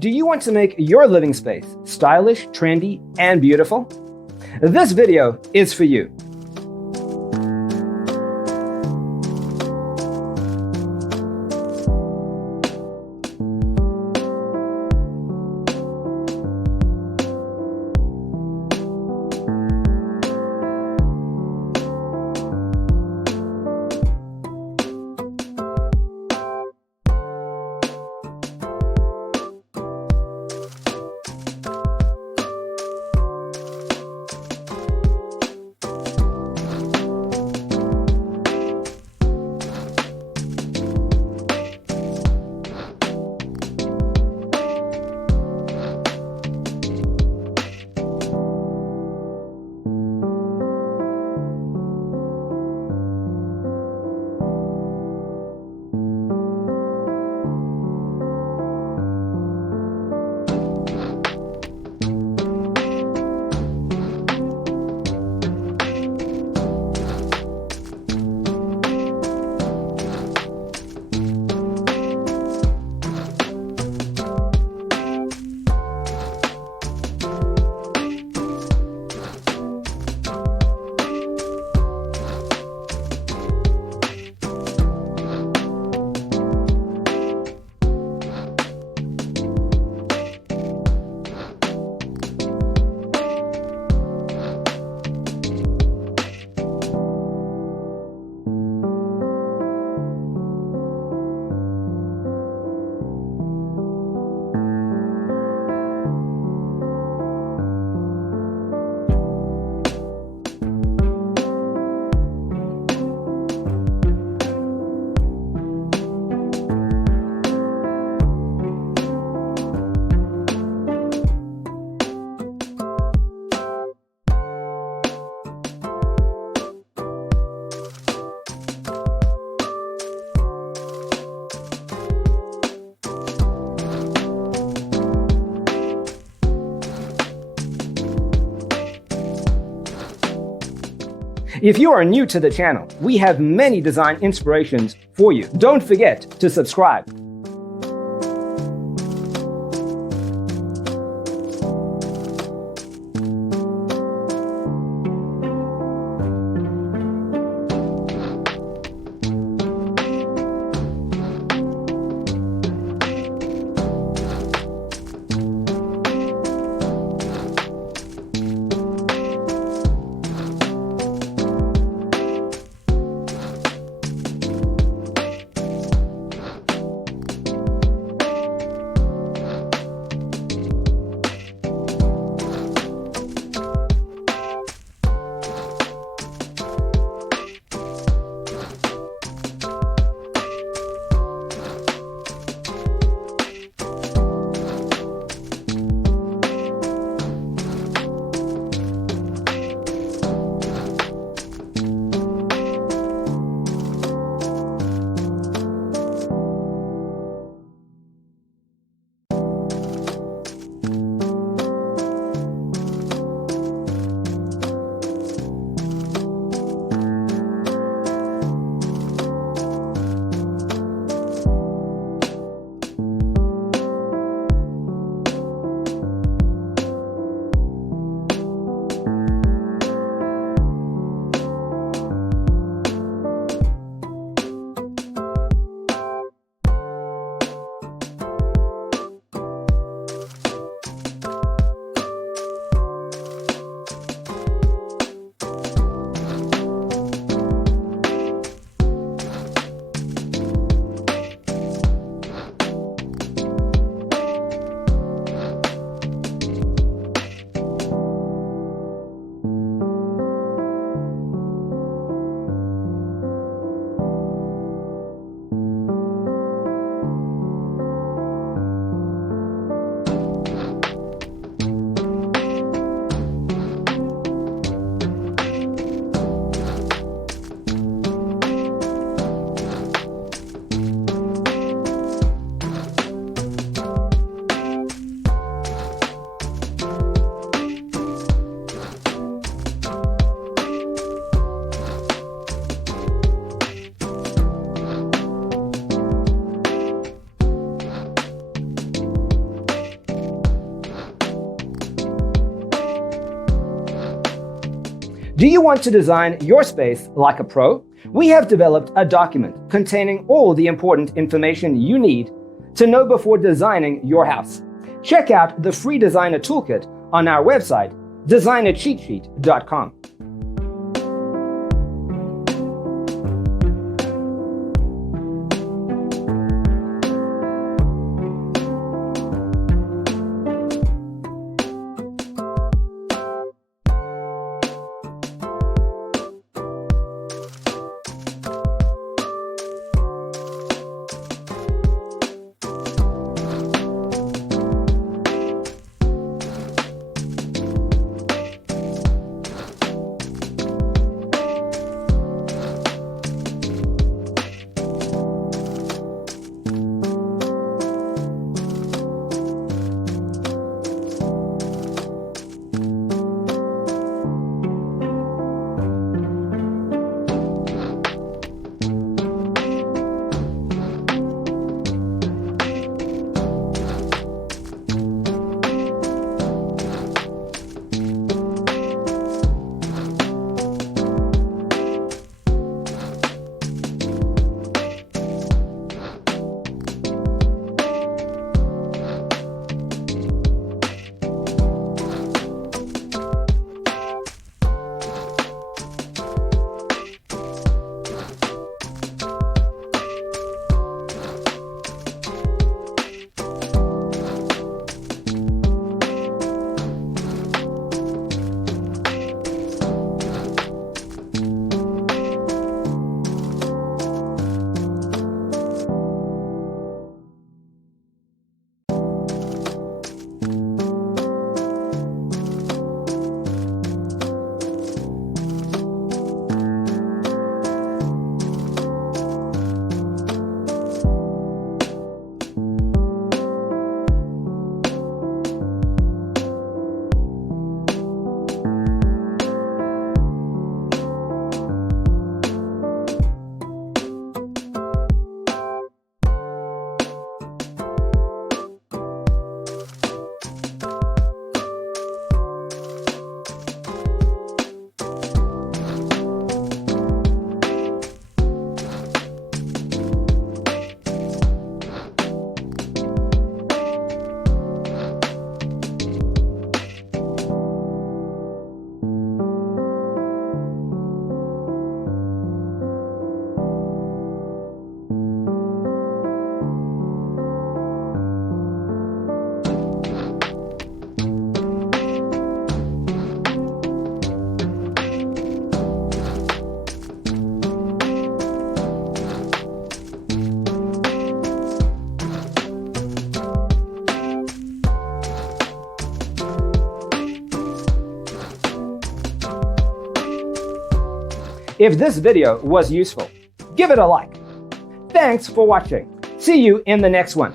Do you want to make your living space stylish, trendy, and beautiful? This video is for you. If you are new to the channel, we have many design inspirations for you. Don't forget to subscribe. Do you want to design your space like a pro? We have developed a document containing all the important information you need to know before designing your house. Check out the free designer toolkit on our website, designercheatsheet.com. If this video was useful, give it a like. Thanks for watching. See you in the next one.